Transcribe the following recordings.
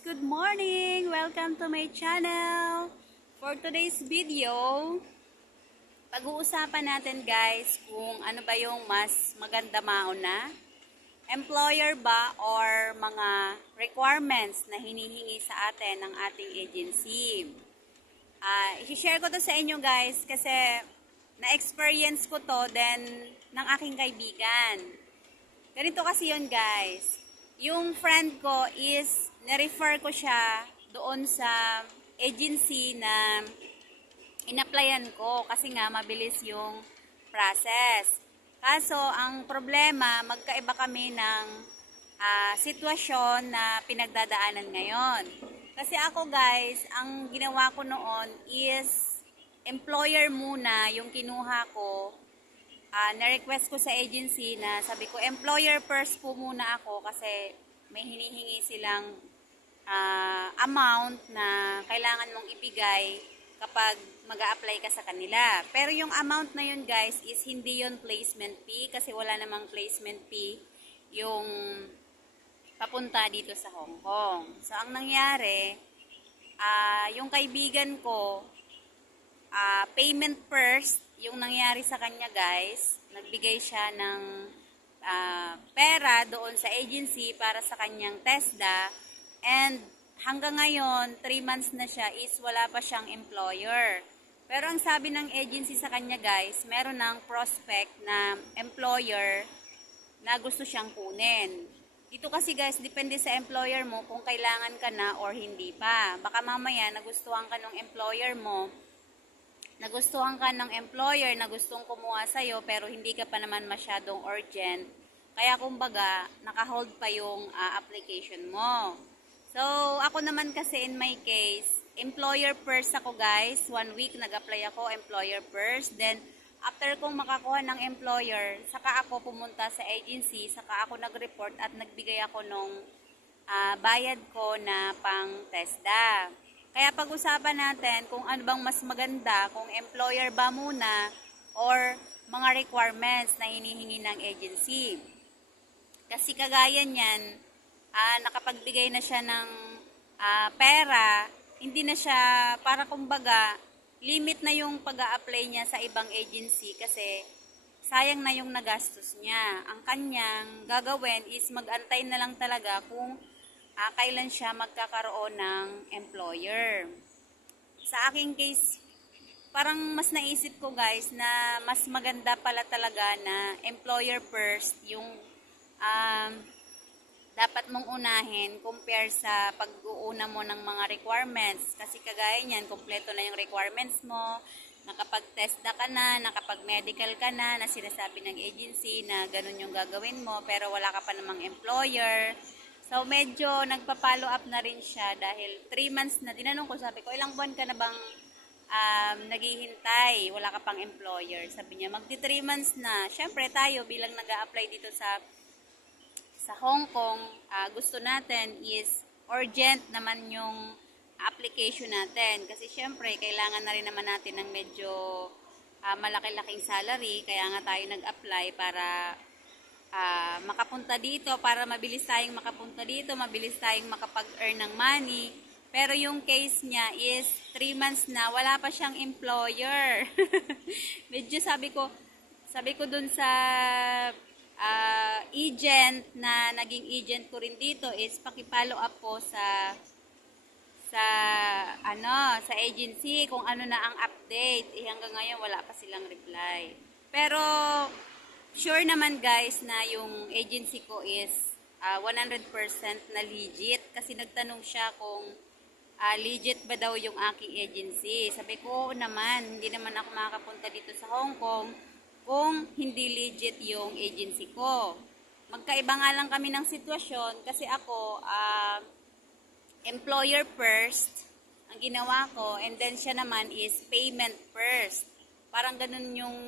Good morning! Welcome to my channel! For today's video, pag-uusapan natin guys kung ano ba yung mas maganda mauna. Employer ba or mga requirements na hinihingi sa atin ng ating agency. I-share ko to sa inyo guys kasi na-experience ko to then ng aking kaibigan. Ganito kasi yun guys. Yung friend ko is, na-refer ko siya doon sa agency na in-applyan ko kasi nga mabilis yung process. Kaso, ang problema, magkaiba kami ng sitwasyon na pinagdadaanan ngayon. Kasi ako guys, ang ginawa ko noon is employer muna yung kinuha ko. Na-request ko sa agency na sabi ko, employer first po muna ako kasi may hinihingi silang amount na kailangan mong ibigay kapag mag-a-apply ka sa kanila. Pero yung amount na yun guys is hindi yun placement fee kasi wala namang placement fee yung papunta dito sa Hong Kong. So ang nangyari, yung kaibigan ko, payment first, yung nangyari sa kanya guys, nagbigay siya ng pera doon sa agency para sa kanyang TESDA and hanggang ngayon, 3 months na siya is wala pa siyang employer. Pero ang sabi ng agency sa kanya guys, meron ng prospect na employer na gusto siyang kunin. Dito kasi guys, depende sa employer mo kung kailangan ka na or hindi pa. Baka mamaya nagustuhan ka ng employer mo, nagustuhan ka ng employer na gustong kumuha sa'yo pero hindi ka pa naman masyadong urgent. Kaya kumbaga, naka-hold pa yung application mo. So, ako naman kasi in my case, employer first ako guys. 1 week nag-apply ako, employer first. Then, after kong makakuha ng employer, saka ako pumunta sa agency, saka ako nag-report at nagbigay ako nung bayad ko na pang TESDA. Kaya pag-usapan natin kung ano bang mas maganda, kung employer ba muna or mga requirements na hinihingi ng agency. Kasi kagaya niyan, nakapagbigay na siya ng pera, hindi na siya, para kumbaga, limit na yung pag-a-apply niya sa ibang agency kasi sayang na yung nagastos niya. Ang kanyang gagawin is mag-antay na lang talaga kung kailan siya magkakaroon ng employer. Sa aking case, parang mas naisip ko guys na mas maganda pala talaga na employer first yung dapat mong unahin compare sa pag-uuna mo ng mga requirements. Kasi kagaya niyan, kompleto na yung requirements mo, nakapag-TESDA ka na, nakapag-medical ka na sinasabi ng agency na ganun yung gagawin mo, pero wala ka pa namang employer. So, medyo nagpa-follow up na rin siya dahil 3 months na. Tinanong ko, sabi ko, ilang buwan ka na bang naghihintay? Wala ka pang employer. Sabi niya, magti 3 months na. Siyempre, tayo bilang nag-a-apply dito sa Hong Kong, gusto natin is urgent naman yung application natin. Kasi siyempre, kailangan na rin naman natin ng medyo malaki-laking salary. Kaya nga tayo nag-apply para makapunta dito, para mabilis tayong makapunta dito, mabilis tayong makapag-earn ng money. Pero yung case niya is 3 months na, wala pa siyang employer. Medyo sabi ko dun sa agent na naging agent ko rin dito is paki-follow up po sa agency kung ano na ang update. Hanggang ngayon wala pa silang reply. Pero sure naman guys na yung agency ko is 100% na legit kasi nagtanong siya kung legit ba daw yung aking agency. Sabi ko naman, hindi naman ako makakapunta dito sa Hong Kong kung hindi legit yung agency ko. Magkaiba nga lang kami ng sitwasyon kasi ako employer first ang ginawa ko and then siya naman is payment first. Parang ganun yung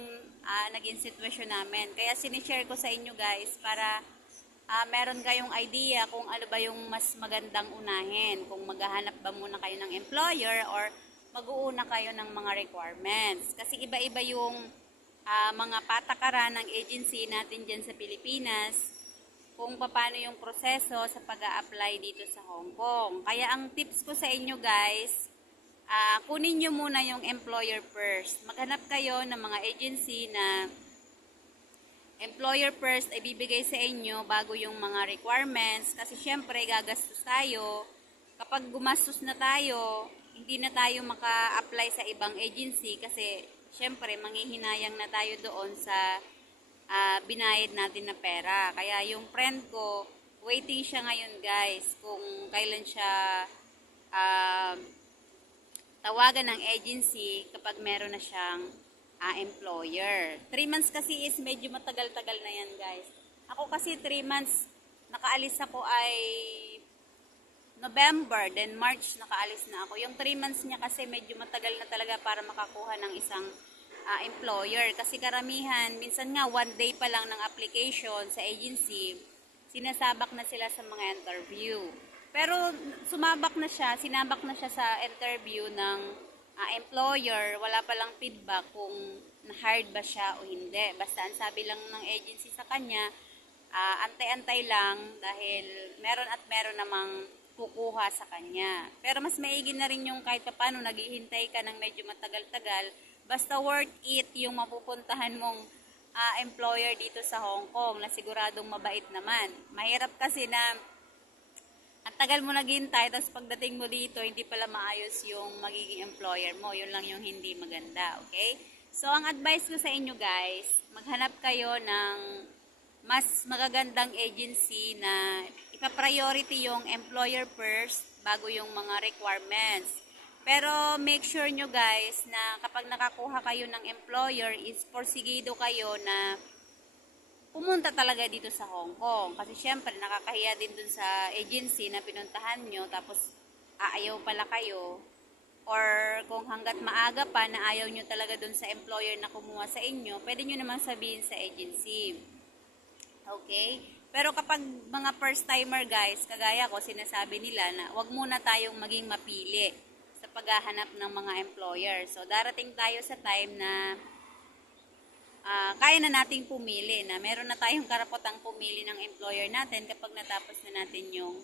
naging sitwasyon namin. Kaya sinishare ko sa inyo guys para meron kayong idea kung ano ba yung mas magandang unahin. Kung maghahanap ba muna kayo ng employer or mag-uuna kayo ng mga requirements. Kasi iba-iba yung mga patakaran ng agency natin dyan sa Pilipinas. kung paano yung proseso sa pag-a-apply dito sa Hong Kong. Kaya ang tips ko sa inyo guys, kunin nyo muna yung employer first. Maghanap kayo ng mga agency na employer first ay bibigay sa inyo bago yung mga requirements. Kasi syempre gagastos tayo. Kapag gumastos na tayo, hindi na tayo maka-apply sa ibang agency kasi syempre manghihinayang na tayo doon sa binayad natin na pera. Kaya yung friend ko, waiting siya ngayon guys kung kailan siya tawagan ng agency kapag meron na siyang employer. 3 months kasi is medyo matagal-tagal na yan guys. Ako kasi 3 months, nakaalis ako ay November, then March nakaalis na ako. Yung 3 months niya kasi medyo matagal na talaga para makakuha ng isang employer. Kasi karamihan, minsan nga 1 day pa lang ng application sa agency, sinasabak na sila sa mga interview. Pero sinabak na siya sa interview ng employer, wala pa lang feedback kung na-hired ba siya o hindi. Basta ang sabi lang ng agency sa kanya, antay-antay lang dahil meron namang kukuha sa kanya. Pero mas maigi na rin yung kahit paano naghihintay ka ng medyo matagal-tagal, basta worth it yung mapupuntahan mong employer dito sa Hong Kong na siguradong mabait naman. Mahirap kasi na ang tagal mo naghintay, tapos pagdating mo dito, hindi pala maayos yung magiging employer mo. Yun lang yung hindi maganda, okay? So, ang advice ko sa inyo guys, maghanap kayo ng mas magagandang agency na ipa-priority yung employer first bago yung mga requirements. Pero make sure nyo guys na kapag nakakuha kayo ng employer is porsigido kayo na pumunta talaga dito sa Hong Kong. Kasi syempre, nakakahiya din dun sa agency na pinuntahan nyo, tapos aayaw pala kayo. Or kung hanggat maaga pa na ayaw nyo talaga dun sa employer na kumuha sa inyo, pwede nyo naman sabihin sa agency. Okay? Pero kapag mga first timer guys, kagaya ko, sinasabi nila na wag muna tayong maging mapili sa paghahanap ng mga employer. So, darating tayo sa time na kaya na nating pumili, na meron na tayong karapatang pumili ng employer natin kapag natapos na natin yung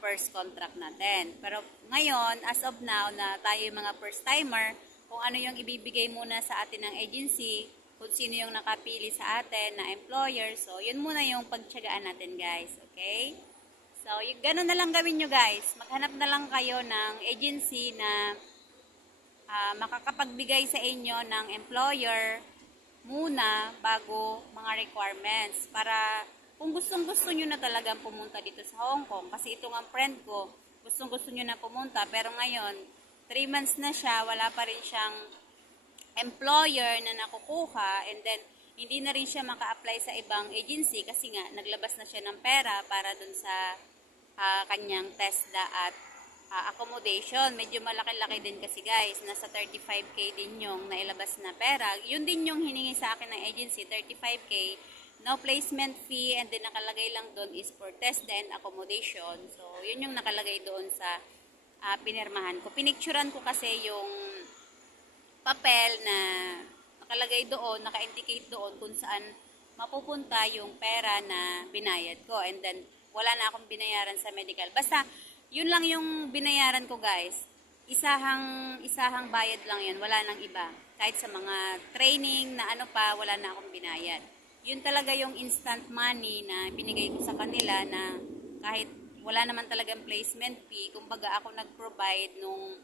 first contract natin. Pero ngayon, as of now, na tayo yung mga first timer, kung ano yung ibibigay muna sa atin ng agency, kung sino yung nakapili sa atin na employer, so yun muna yung pagtiyagaan natin guys, okay? So, ganun na lang gawin nyo guys. Maghanap na lang kayo ng agency na makakapagbigay sa inyo ng employer muna bago mga requirements, para kung gustong-gusto nyo na talagang pumunta dito sa Hong Kong. Kasi ito nga friend ko, gustong-gusto nyo na pumunta, pero ngayon 3 months na siya, wala pa rin siyang employer na nakukuha, and then hindi na rin siya maka-apply sa ibang agency kasi nga naglabas na siya ng pera para dun sa kanyang TESDA at accommodation. Medyo malaki-laki din kasi guys, nasa 35k din yung nailabas na pera. Yun din yung hiningi sa akin ng agency, 35k, no placement fee, and then nakalagay lang doon is for TESDA and accommodation. So, yun yung nakalagay doon sa pinirmahan ko. Pinicturan ko kasi yung papel na nakalagay doon, naka-indicate doon kung saan mapupunta yung pera na binayad ko. And then, wala na akong binayaran sa medical. Basta, yun lang yung binayaran ko guys. Isahang bayad lang yan. Wala nang iba. Kahit sa mga training na ano pa, wala na akong binayad. Yun talaga yung instant money na binigay ko sa kanila na kahit wala naman talagang placement fee, kumbaga ako nag-provide nung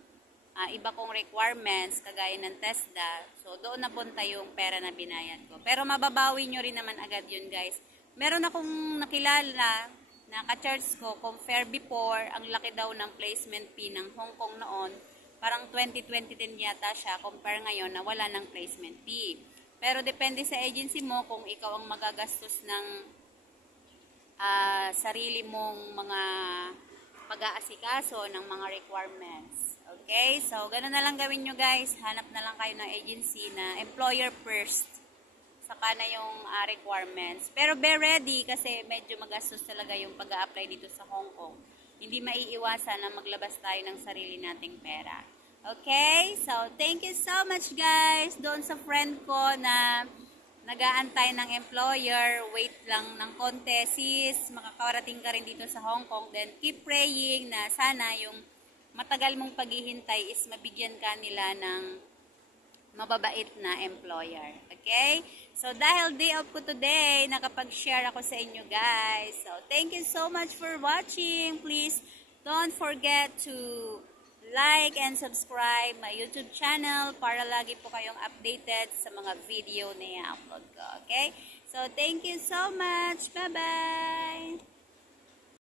iba kong requirements, kagaya ng TESDA. So, doon napunta yung pera na binayad ko. Pero mababawi nyo rin naman agad yun guys. Meron akong nakilala na ka-charge ko, compare before, ang laki daw ng placement fee ng Hong Kong noon, parang 2020 din yata siya, compare ngayon na wala ng placement fee. Pero depende sa agency mo kung ikaw ang magagastos ng sarili mong mga pag-aasikaso ng mga requirements. Okay? So, ganun na lang gawin nyo guys. Hanap na lang kayo ng agency na employer first. Saka na yung requirements. Pero be ready kasi medyo magastos talaga yung pag-a-apply dito sa Hong Kong. Hindi maiiwasan na maglabas tayo ng sarili nating pera. Okay? So, thank you so much guys doon sa friend ko na nag-aantay ng employer, wait lang ng konti, sis, makakarating ka rin dito sa Hong Kong, then keep praying na sana yung matagal mong paghihintay is mabigyan ka nila ng mababait na employer. Okay? So, dahil day off ko today, nakapag-share ako sa inyo, guys. So, thank you so much for watching. Please, don't forget to like and subscribe my YouTube channel para lagi po kayong updated sa mga video na i-upload ko. Okay? So, thank you so much. Bye-bye!